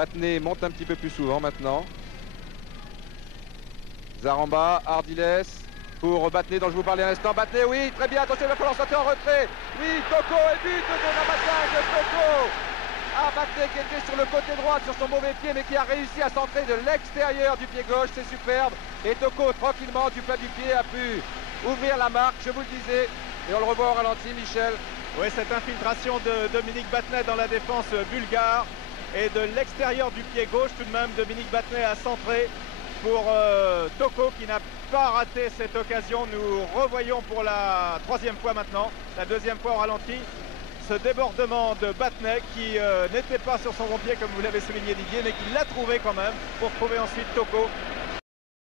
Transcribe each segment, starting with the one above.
Battenet monte un petit peu plus souvent maintenant. Zaramba, Ardiles pour Battenet dont je vous parlais à l'instant. Battenet, oui, très bien, attention, il va falloir sortir en retrait. Oui, Toko et but de la bataille de Toko. Ah, Battenet qui était sur le côté droit, sur son mauvais pied, mais qui a réussi à centrer de l'extérieur du pied gauche, c'est superbe. Et Toko, tranquillement, du plat du pied, a pu ouvrir la marque, je vous le disais. Et on le revoit au ralenti, Michel. Oui, cette infiltration de Dominique Battenet dans la défense bulgare. Et de l'extérieur du pied gauche, tout de même, Dominique Battenet a centré pour Toko qui n'a pas raté cette occasion. Nous revoyons pour la troisième fois maintenant, la deuxième fois au ralenti, ce débordement de Battenet qui n'était pas sur son bon pied comme vous l'avez souligné Didier, mais qui l'a trouvé quand même pour trouver ensuite Toko.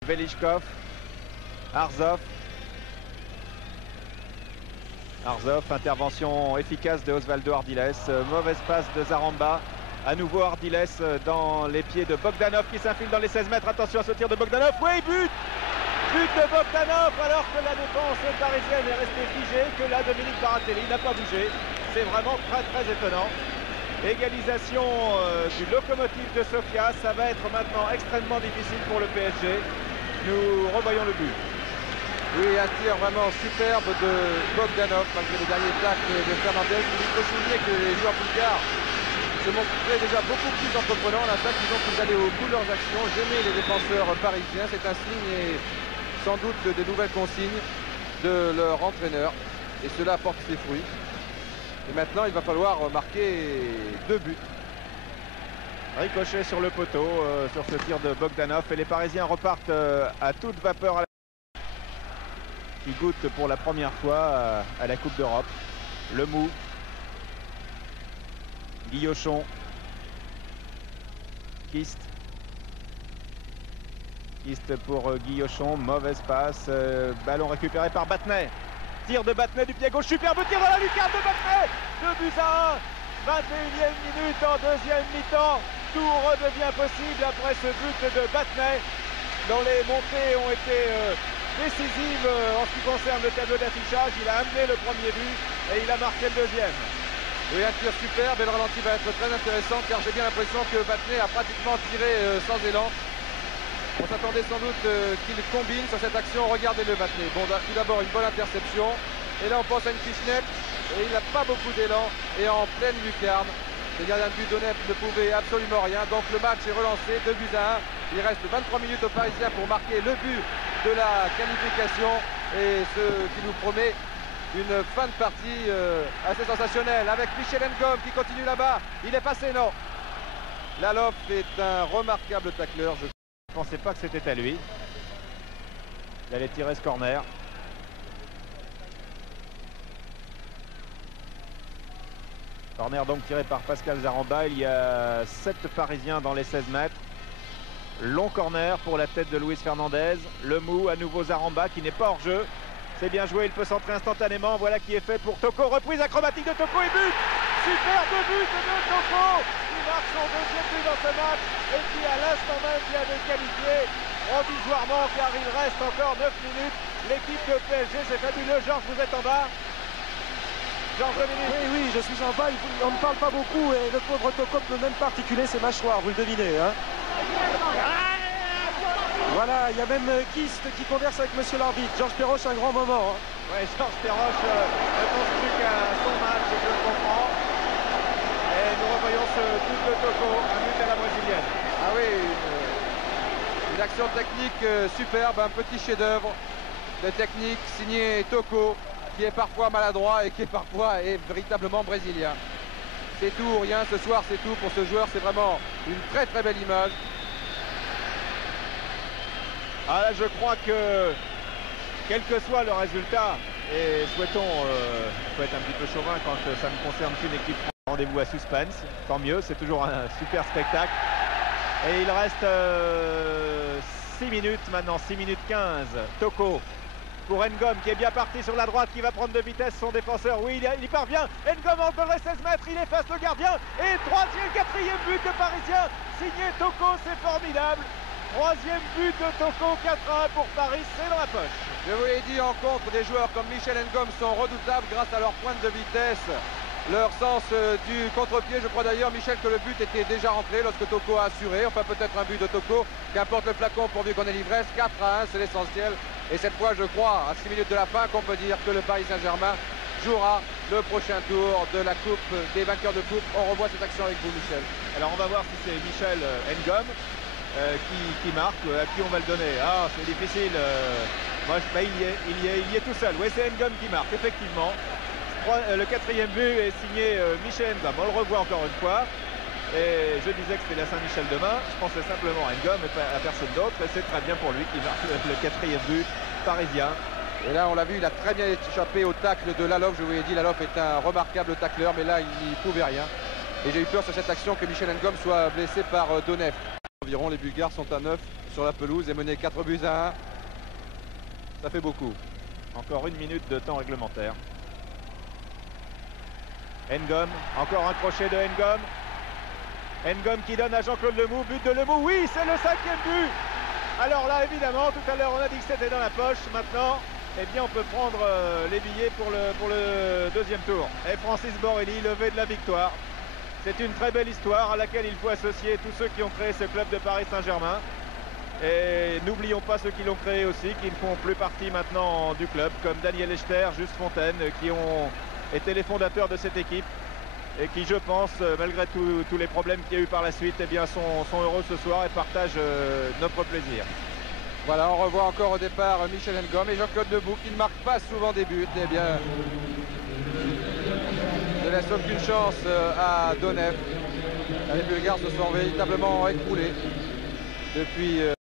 Velichkov, Arzov. Arzov, intervention efficace de Osvaldo Ardiles, mauvaise passe de Zaramba. À nouveau Ardiles dans les pieds de Bogdanov qui s'infile dans les 16 mètres. Attention à ce tir de Bogdanov. Oui, but! But de Bogdanov alors que la défense parisienne est restée figée, que là Dominique Baratelli n'a pas bougé. C'est vraiment très très étonnant. Égalisation du Lokomotiv de Sofia. Ça va être maintenant extrêmement difficile pour le PSG. Nous revoyons le but. Oui, un tir vraiment superbe de Bogdanov malgré le dernier tacle de Fernandez. Il faut souligner que les joueurs bulgares se montraient déjà beaucoup plus entreprenants en attaque. Ils ont pu aller au bout de leurs actions, gêner les défenseurs parisiens. C'est un signe et sans doute des nouvelles consignes de leur entraîneur. Et cela porte ses fruits. Et maintenant, il va falloir marquer 2 buts. Ricochet sur le poteau, sur ce tir de Bogdanov. Et les Parisiens repartent à toute vapeur à la... qui goûte pour la première fois à la Coupe d'Europe. Le Mou. Guillochon. Kist. Kist pour Guillochon. Mauvaise passe. Ballon récupéré par Battenet. Tir de Battenet du pied gauche. Superbe tir dans la lucarne de Battenet. 2 buts à 1. 21e minute en deuxième mi-temps. Tout redevient possible après ce but de Battenet, dont les montées ont été décisives en ce qui concerne le tableau d'affichage. Il a amené le premier but et il a marqué le deuxième. Oui, un tir superbe et le ralenti va être très intéressant car j'ai bien l'impression que Battenet a pratiquement tiré sans élan. On s'attendait sans doute qu'il combine sur cette action. Regardez-le Battenet. Bon, tout d'abord une bonne interception. Et là on pense à une pichenette et il n'a pas beaucoup d'élan et en pleine lucarne. Les gardiens de but d'Honnête ne pouvaient absolument rien. Donc le match est relancé, 2 buts à 1. Il reste 23 minutes aux Parisiens pour marquer le but de la qualification. Et ce qui nous promet une fin de partie assez sensationnelle avec Michel Ngom qui continue là-bas. Il est passé, non. Lalov est un remarquable tacleur. Je ne pensais pas que c'était à lui. Il allait tirer ce corner. Corner donc tiré par Pascal Zaramba. Il y a 7 Parisiens dans les 16 mètres. Long corner pour la tête de Luis Fernandez. Le Mou, à nouveau Zaramba qui n'est pas hors jeu. C'est bien joué, il peut centrer instantanément. Voilà qui est fait pour Toko. Reprise acrobatique de Toko et but. Superbe but de Toko. Il marque son deuxième but dans ce match et qui à l'instant même vient de qualifier provisoirement car il reste encore 9 minutes. L'équipe de PSG, c'est fabuleux. Georges, vous êtes en bas. Oui, je suis en bas, on ne parle pas beaucoup et le pauvre Toko peut même pas articuler ses mâchoires, vous le devinez. Hein. Voilà, il y a même Kist qui converse avec monsieur l'arbitre. Georges Perroche, un grand moment. Hein. Oui, Georges Perroche ne pense plus qu'à son match, je le comprends. Et nous revoyons ce but de Toko, un but à la brésilienne. Ah oui, une action technique superbe, un petit chef-d'œuvre de technique signé Toko, qui est parfois maladroit et qui est parfois véritablement brésilien. C'est tout ou rien, ce soir c'est tout pour ce joueur, c'est vraiment une très très belle image. Ah là je crois que quel que soit le résultat, et souhaitons, il faut être un petit peu chauvin quand ça ne concerne qu'une équipe, rendez-vous à suspense, tant mieux, c'est toujours un super spectacle. Et il reste 6 minutes maintenant, 6 minutes 15, Toko. Pour Ngom qui est bien parti sur la droite, qui va prendre de vitesse son défenseur. Oui, il y parvient. Ngom entre les 16 mètres, il efface le gardien. Et quatrième but de Parisien, signé Toko, c'est formidable. Troisième but de Toko, 4-1 pour Paris, c'est dans la poche. Je vous l'ai dit, en contre, des joueurs comme Michel Ngom sont redoutables grâce à leur pointe de vitesse leur sens du contre-pied. Je crois d'ailleurs, Michel, que le but était déjà rentré lorsque Toko a assuré. Enfin, peut-être un but de Toko. Qu'importe le flacon pourvu qu'on ait l'ivresse. 4-1, c'est l'essentiel. Et cette fois, je crois, à 6 minutes de la fin, qu'on peut dire que le Paris Saint-Germain jouera le prochain tour de la Coupe des vainqueurs de Coupe. On revoit cette action avec vous, Michel. Alors, on va voir si c'est Michel Ngom qui marque, à qui on va le donner. Ah, c'est difficile. Moi, il y est tout seul. Oui, c'est Ngom qui marque, effectivement. Le 4e but est signé Michel Ngom. On le revoit encore une fois. Et je disais que c'était la Saint-Michel demain. Je pensais simplement à Ngom et à personne d'autre. Et c'est très bien pour lui qui marque le 4e but parisien. Et là, on l'a vu, il a très bien échappé au tacle de Lalov. Je vous l'ai dit, Lalov est un remarquable tacleur, mais là, il n'y pouvait rien. Et j'ai eu peur sur cette action que Michel Ngom soit blessé par Donev. Environ, les Bulgares sont à 9 sur la pelouse et menés 4 buts à 1. Ça fait beaucoup. Encore 1 minute de temps réglementaire. Ngom, encore un crochet de Ngom. Ngom qui donne à Jean-Claude Lemoux, but de Lemoux, oui, c'est le 5e but. Alors là, évidemment, tout à l'heure, on a dit que c'était dans la poche. Maintenant, eh bien, on peut prendre les billets pour le 2e tour. Et Francis Borrelli, levé de la victoire. C'est une très belle histoire à laquelle il faut associer tous ceux qui ont créé ce club de Paris Saint-Germain. Et n'oublions pas ceux qui l'ont créé aussi, qui ne font plus partie maintenant du club, comme Daniel Echter, Juste Fontaine, qui ont été les fondateurs de cette équipe et qui, je pense, malgré tous les problèmes qu'il y a eu par la suite, eh bien, sont heureux ce soir et partagent notre plaisir. Voilà, on revoit encore au départ Michel Ngom et Jean-Claude Lemoux qui ne marque pas souvent des buts. Eh bien, ne laisse aucune chance à Donev. Les Bulgares se sont véritablement écroulés depuis...